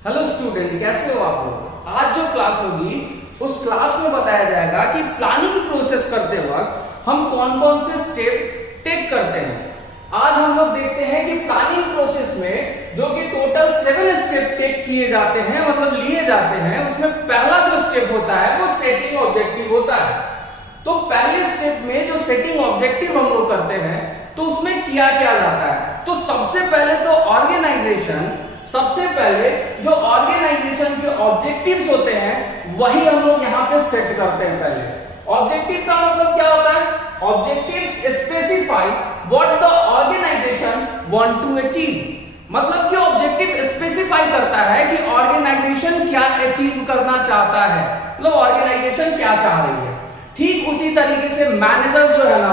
Hello student, कैसे हो आप लोग। आज जो क्लास होगी उस क्लास में बताया जाएगा कि प्लानिंग प्रोसेस करते वक्त हम कौन कौन से स्टेप टेक करते हैं। आज हम लोग देखते हैं कि प्लानिंग प्रोसेस में जो कि टोटल 7 स्टेप टेक किए जाते हैं, मतलब लिए जाते हैं, उसमें पहला जो स्टेप होता है वो सेटिंग ऑब्जेक्टिव होता है। तो पहले स्टेप में जो सेटिंग ऑब्जेक्टिव हम लोग करते हैं तो उसमें किया क्या जाता है। तो सबसे पहले तो सबसे पहले जो ऑर्गेनाइजेशन के ऑब्जेक्टिव्स होते हैं वही हम लोग यहाँ पे सेट करते हैं। पहले ऑब्जेक्टिव का मतलब क्या होता है। Objectives specify what the organization want to achieve. मतलब कि ऑब्जेक्टिव स्पेसिफाई करता है कि ऑर्गेनाइजेशन क्या अचीव करना चाहता है, मतलब ऑर्गेनाइजेशन क्या चाह रही है। ठीक उसी तरीके से मैनेजर जो है ना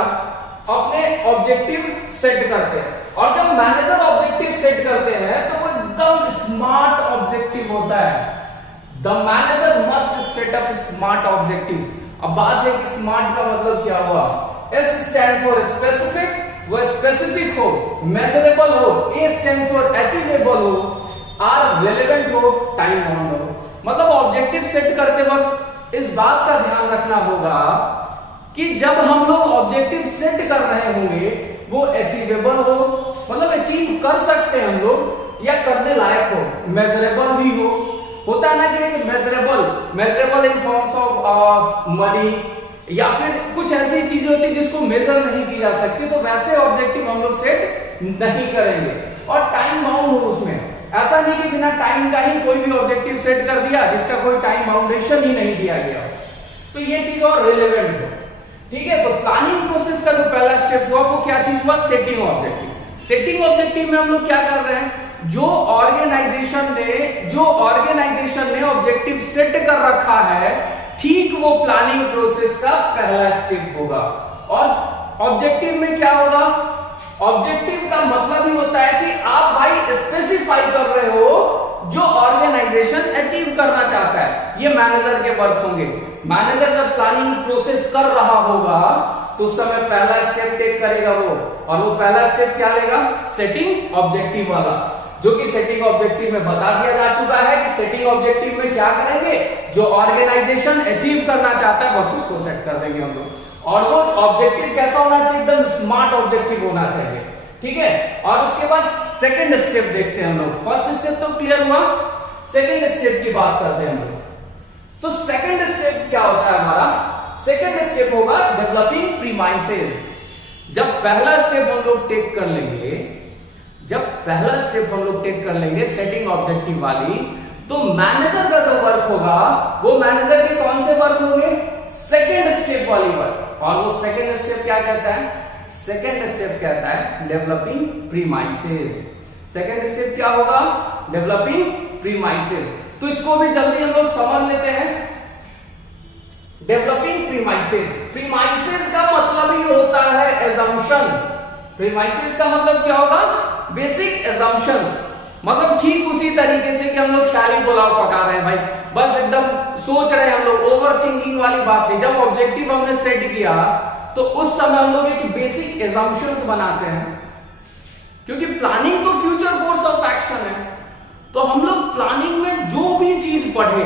अपने ऑब्जेक्टिव सेट करते हैं, और जब मैनेजर ऑब्जेक्टिव सेट करते हैं तो वो एकदम स्मार्ट ऑब्जेक्टिव होता है। The manager must set up smart objective. अब बात है कि स्मार्ट का मतलब क्या हुआ। एस स्टैंड फॉर स्पेसिफिक, वो स्पेसिफिक हो, मेजरेबल हो, ए स्टैंड फॉर अचीवेबल हो, आर रेलेवेंट हो, टाइम बाउंड हो। मतलब ऑब्जेक्टिव सेट करते वक्त इस बात का ध्यान रखना होगा कि जब हम लोग ऑब्जेक्टिव सेट कर रहे होंगे वो अचीवेबल हो, मतलब अचीव कर सकते हैं हम लोग, या करने लायक हो, मेजरेबल भी हो। होता है ना कि एक measurable in forms of money, या फिर कुछ ऐसी चीजें होती है जिसको मेजर नहीं की जा सकती, तो वैसे ऑब्जेक्टिव हम लोग सेट नहीं करेंगे। और टाइम बाउंड हो उसमें, ऐसा नहीं कि बिना टाइम का ही कोई भी ऑब्जेक्टिव सेट कर दिया जिसका कोई टाइम बाउंडेशन ही नहीं दिया गया, तो ये चीज और रिलेवेंट हो। ठीक है, तो प्लानिंग प्रोसेस का जो पहला स्टेप हुआ वो क्या चीज हुआ, सेटिंग ऑब्जेक्टिव। सेटिंग ऑब्जेक्टिव में हम लोग क्या कर रहे हैं, जो ऑर्गेनाइजेशन ने ऑब्जेक्टिव सेट कर रखा है ठीक वो प्लानिंग प्रोसेस का पहला स्टेप होगा। और ऑब्जेक्टिव में क्या होगा, ऑब्जेक्टिव का मतलब ही होता है कि आप भाई स्पेसिफाई कर रहे हो जो ऑर्गेनाइजेशन अचीव करना चाहता है। ये मैनेजर के वर्क होंगे। मैनेजर जब प्लानिंग प्रोसेस कर रहा होगा तो उस समय पहला स्टेप टेक करेगा वो, और वो पहला स्टेप क्या लेगा, सेटिंग ऑब्जेक्टिव वाला, जो कि सेटिंग ऑब्जेक्टिव में बता दिया जा चुका है कि सेटिंग ऑब्जेक्टिव में क्या करेंगे, जो ऑर्गेनाइजेशन अचीव करना चाहता है बस उसको सेट कर देंगे हम लोग। और वो ऑब्जेक्टिव कैसा होना चाहिए, एकदम स्मार्ट ऑब्जेक्टिव होना चाहिए। ठीक है, और उसके बाद सेकंड स्टेप देखते हैं हम लोग। फर्स्ट स्टेप तो क्लियर हुआ, सेकंड स्टेप की बात करते हैं हम लोग। तो सेकंड स्टेप क्या होता है हमारा, सेकंड स्टेप होगा डेवलपिंग प्रीमाइसेस। जब पहला स्टेप हम लोग टेक कर लेंगे सेटिंग ऑब्जेक्टिव वाली, तो मैनेजर का जो वर्क होगा वो मैनेजर के कौन से वर्क होंगे, सेकंड स्टेप वाली वर्क। और वो सेकंड स्टेप क्या कहता है, सेकंड स्टेप कहता है डेवलपिंग प्रीमाइसेस। सेकंड स्टेप क्या होगा, डेवलपिंग प्रीमाइसेस। तो इसको भी जल्दी हम लोग समझ लेते हैं। डेवलपिंग प्रीमाइसेस, प्रीमाइसेस का मतलब ही होता है एजम्पशन। प्रीमाइसेस का मतलब क्या होगा, बेसिक एजम्पशंस। मतलब ठीक उसी तरीके से कि हम लोग ख्याली पुलाव पका रहे हैं भाई, बस एकदम सोच रहे हैं हम लोग, ओवर थिंकिंग वाली बात नहीं। जब ऑब्जेक्टिव हमने सेट किया तो उस समय हम लोग एक बेसिक एजम्पशंस बनाते हैं, क्योंकि प्लानिंग तो फ्यूचर कोर्स ऑफ एक्शन है। तो हम लोग प्लानिंग में जो भी चीज पढ़े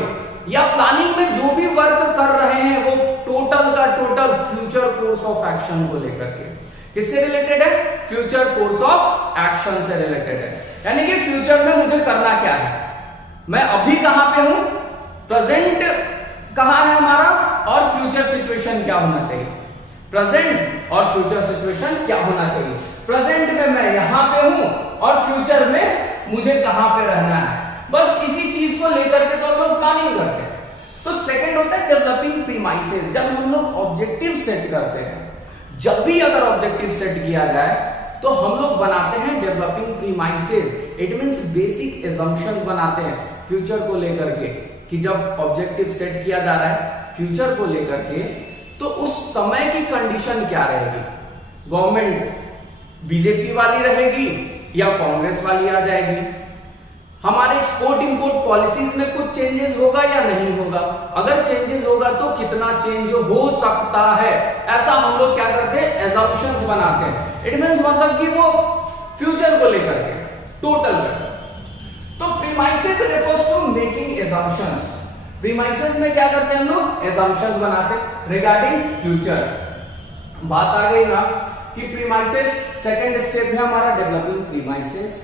या प्लानिंग में जो भी वर्क कर रहे हैं वो टोटल का total future course of action को लेकर के, किससे रिलेटेड है, फ्यूचर कोर्स ऑफ एक्शन से रिलेटेड है। यानी कि फ्यूचर में मुझे करना क्या है, मैं अभी कहां पे हूं, प्रेजेंट कहां है हमारा, और फ्यूचर सिचुएशन क्या होना चाहिए। प्रेजेंट और फ्यूचर सिचुएशन क्या होना चाहिए, प्रेजेंट में मैं यहां पे हूं और फ्यूचर में मुझे कहां पे रहना है। बस इसी चीज को लेकर के तो हम लोग प्लानिंग करते हैं। तो सेकंड होता है डेवलपिंग प्रीमाइसेस। जब हम लोग ऑब्जेक्टिव सेट करते हैं, जब भी अगर ऑब्जेक्टिव सेट किया जाए तो हम लोग बनाते हैं developing premises. It means basic assumptions बनाते हैं फ्यूचर को लेकर के, कि जब ऑब्जेक्टिव सेट किया जा रहा है फ्यूचर को लेकर के तो उस समय की कंडीशन क्या रहेगी, गवर्नमेंट बीजेपी वाली रहेगी या कांग्रेस वाली आ जाएगी, हमारे एक्सपोर्ट इंपोर्ट पॉलिसीज में कुछ चेंजेस होगा या नहीं होगा, अगर चेंजेस होगा तो कितना चेंज हो सकता है। ऐसा हम लोग क्या करते हैं, एजम्पशंस बनाते हैं। इट मींस मतलब कि वो फ्यूचर को लेकर के टोटल। तो premises refers to making assumptions। Premises में क्या करते हैं हम लोग? assumptions बनाते हैं रिगार्डिंग फ्यूचर। बात आ गई ना कि प्रीमाइसेस सेकंड स्टेप है हमारा डेवलपिंग प्रीमाइसेस।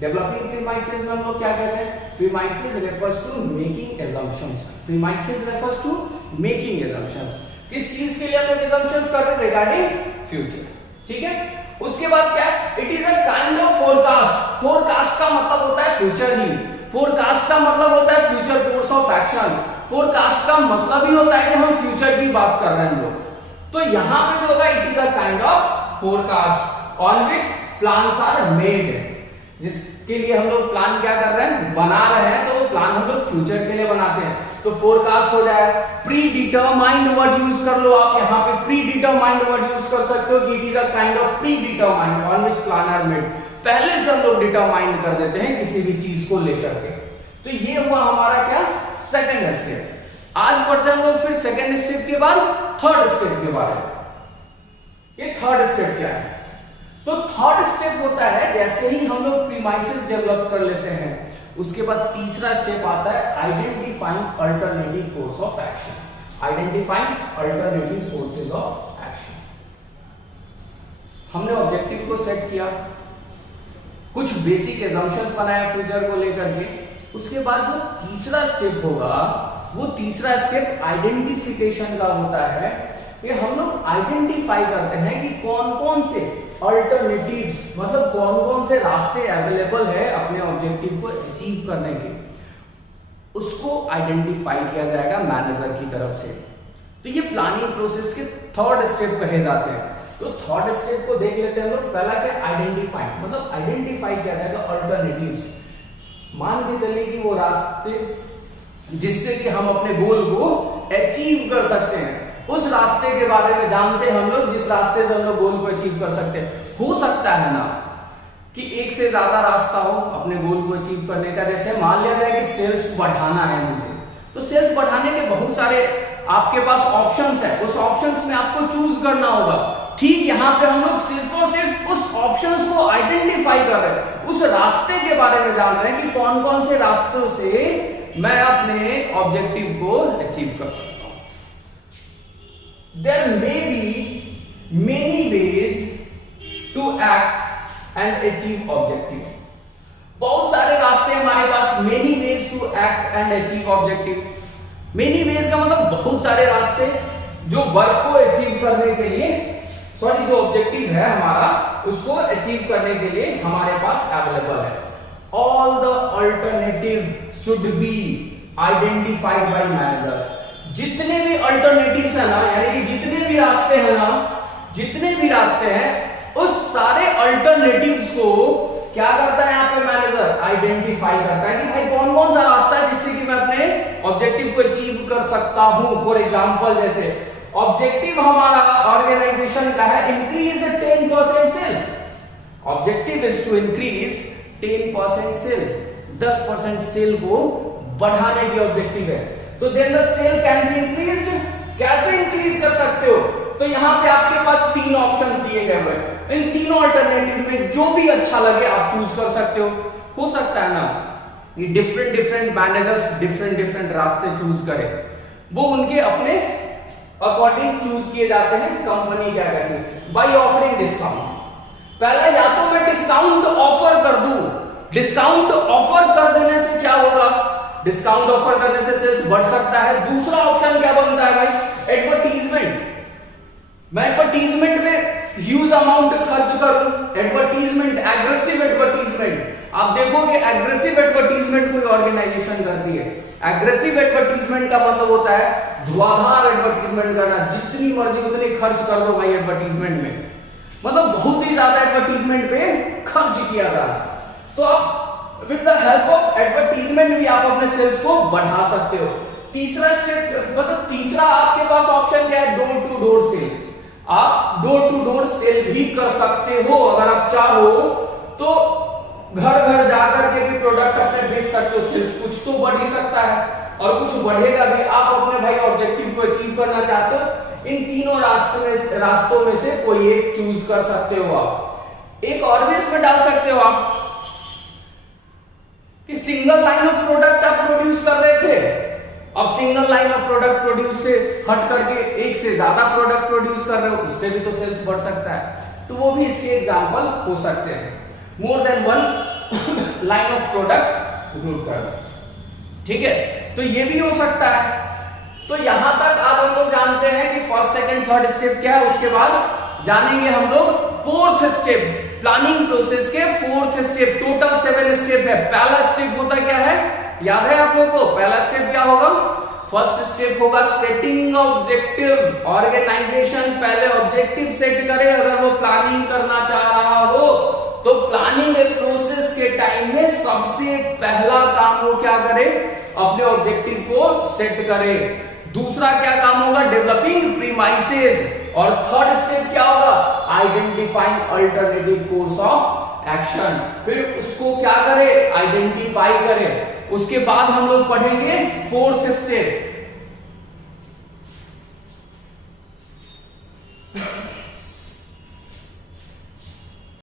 डेवलपिंग प्रीमाइसेस में हम लोग क्या कहते हैं? Premises refers to making assumptions। Premises refers to making assumptions। किस चीज के लिए हम लोग assumptions कर रहे हैं? Regarding future. ठीक है, उसके बाद क्या? It is a kind of forecast. Forecast का मतलब होता है फ्यूचर ही। फोरकास्ट का मतलब होता है future course of action. Forecast का मतलब ही होता है कि हम फ्यूचर की बात कर रहे हैं हम लोग। तो यहां पे जो होगा it is a kind of forecast on which plans are made. जिसके लिए हम लोग प्लान क्या कर रहे हैं? बना रहे हैं। तो प्लान हम लोग फ्यूचर के लिए बनाते हैं। तो फोरकास्ट हो जाए। प्री डिटरमाइंड वर्ड यूज कर लो आप यहाँ पे। प्री डिटरमाइंड वर्ड यूज कर सकते हो कि it is a kind of predetermined on which plan are made. पहले से हम लोग डिटरमाइंड कर देते हैं किसी भी चीज को लेकर के। तो ये हुआ हमारा क्या? Second step. आज पढ़ते हैं हम लोग फिर सेकंड स्टेप के बाद थर्ड स्टेप के बारे में। ये थर्ड स्टेप क्या है? तो थर्ड स्टेप होता है जैसे ही हम लोग प्रीमाइसेस डेवलप कर लेते हैं उसके बाद तीसरा स्टेप आता है identifying alternative course of action. Identifying alternative courses of action. हमने ऑब्जेक्टिव को सेट किया, कुछ बेसिक assumptions बनाया फ्यूचर को लेकर के। उसके बाद जो तीसरा स्टेप होगा वो तीसरा स्टेप आइडेंटिफिकेशन का होता है कि हम लोग आइडेंटिफाई करते हैं कि कौन कौन से अल्टरनेटिव्स, मतलब कौन कौन से रास्ते अवेलेबल है अपने ऑब्जेक्टिव को अचीव करने के। उसको आइडेंटिफाई किया जाएगा मैनेजर की तरफ से। तो ये प्लानिंग प्रोसेस के थर्ड स्टेप कहे जाते हैं। तो थर्ड स्टेप को देख लेते हैं हम लोग। पहला क्या? आइडेंटिफाई, मतलब आइडेंटिफाई किया जाएगा अल्टरनेटिव्स। मान के चलिए कि वो रास्ते जिससे कि हम अपने गोल को अचीव कर सकते हैं, उस रास्ते के बारे में जानते हैं हम लोग जिस रास्ते से हम लोग गोल को अचीव कर सकते हैं। हो सकता है ना कि एक से ज्यादा रास्ता हो अपने गोल को अचीव करने का। जैसे मान लिया जाए कि सेल्स बढ़ाना है मुझे, तो सेल्स बढ़ाने के बहुत सारे आपके पास ऑप्शंस है। उस ऑप्शंस में आपको चूज करना होगा। ठीक यहाँ पे हम लोग सिर्फ और सिर्फ उस ऑप्शंस को आइडेंटिफाई कर रहे हैं, उस रास्ते के बारे में जान रहे हैं कि कौन कौन से रास्तों से मैं अपने ऑब्जेक्टिव को अचीव कर सकता हूं। There may be many ways to act and achieve objective। बहुत सारे रास्ते हमारे पास। many ways to act and achieve objective। many ways का मतलब बहुत सारे रास्ते जो वर्क को अचीव करने के लिए, सॉरी जो ऑब्जेक्टिव है हमारा उसको अचीव करने के लिए हमारे पास अवेलेबल है। All the alternative should be identified by managers। जितने भी अल्टरनेटिव्स है ना, यानी कि जितने भी रास्ते हैं ना, जितने भी रास्ते हैं उस सारे अल्टरनेटिव्स को क्या करता है यहाँ पे मैनेजर? आइडेंटिफाई करता है कि भाई कौन कौन सा रास्ता है जिससे कि मैं अपने ऑब्जेक्टिव को अचीव कर सकता हूं। फॉर एग्जांपल जैसे ऑब्जेक्टिव हमारा ऑर्गेनाइजेशन का है increase 10% sale. Objective is to increase 10% sale. 10% sale को बढ़ाने की ऑब्जेक्टिव है। तो then the sale can be increased. कैसे इंक्रीज कर सकते हो? तो यहाँ पे आपके पास तीन ऑप्शन दिए गए हैं। इन तीनों अल्टरनेटिव में जो भी अच्छा लगे आप चूज कर सकते हो। हो सकता है ना ये डिफरेंट मैनेजर्स डिफरेंट रास्ते चूज करें, वो उनके अपने अकॉर्डिंग चूज किए जाते हैं। कंपनी क्या करती है? By offering discount. पहला या तो मैं डिस्काउंट ऑफर कर दूं। डिस्काउंट ऑफर कर देने से क्या होगा? डिस्काउंट ऑफर करने से सेल्स बढ़ सकता है। दूसरा ऑप्शन क्या बनता है भाई? एडवर्टीजमेंट। मैं एडवर्टीजमेंट में ह्यूज अमाउंट खर्च करूं। Advertisement, aggressive advertisement. आप देखोगे एग्रेसिव एडवर्टीजमेंट कोई ऑर्गेनाइजेशन करती है। एग्रेसिव एडवर्टीजमेंट का मतलब होता है धुआंधार एडवर्टीजमेंट करना। जितनी मर्जी उतनी खर्च कर दो भाई एडवर्टीजमेंट में, मतलब बहुत ही ज्यादा एडवर्टीजमेंट पे खर्च किया जा रहा है। तो अब with the help of advertisement भी आप अपने सेल्स को बढ़ा सकते हो। तीसरा स्टेप, मतलब तीसरा आपके पास ऑप्शन क्या है? Door to door sale. आप डोर टू डोर सेल भी कर सकते हो। अगर आप चाहो तो घर घर जाकर के भी प्रोडक्ट अपने बेच सकते हो। सेल्स कुछ तो बढ़ ही सकता है और कुछ बढ़ेगा भी। आप अपने भाई ऑब्जेक्टिव को अचीव करना चाहते हो, इन तीनों रास्तों में से कोई एक चूज कर सकते हो। आप एक और भी इसमें डाल सकते हो आप कि सिंगल लाइन ऑफ प्रोडक्ट आप प्रोड्यूस कर रहे थे, अब single line of product produce से हट करके एक से ज्यादा प्रोडक्ट प्रोड्यूस कर रहे हो, उससे भी तो सेल्स बढ़ सकता है। तो वो भी इसके एग्जांपल हो सकते हैं। More than one line of product group कर, ठीक है, तो ये भी हो सकता है। तो यहां तक आज हम लोग जानते हैं कि फर्स्ट सेकंड थर्ड स्टेप क्या है। उसके बाद जानेंगे हम लोग फोर्थ स्टेप, प्लानिंग प्रोसेस के फोर्थ स्टेप। टोटल 7 स्टेप है। पहला स्टेप होता क्या है, याद है आप लोगों को? पहला स्टेप क्या होगा? फर्स्ट स्टेप होगा सेटिंग ऑब्जेक्टिव। ऑर्गेनाइजेशन पहले ऑब्जेक्टिव सेट करे अगर वो प्लानिंग करना चाह रहा हो तो प्लानिंग प्रोसेस के टाइम में सबसे पहला काम वो क्या करे, अपने ऑब्जेक्टिव को सेट करे। दूसरा क्या काम होगा, डेवलपिंग प्रीमाइसेस। और थर्ड स्टेप क्या होगा, identifying alternative course of action. फिर उसको क्या करे, आइडेंटिफाई करे। उसके बाद हम लोग पढ़ेंगे फोर्थ स्टेप।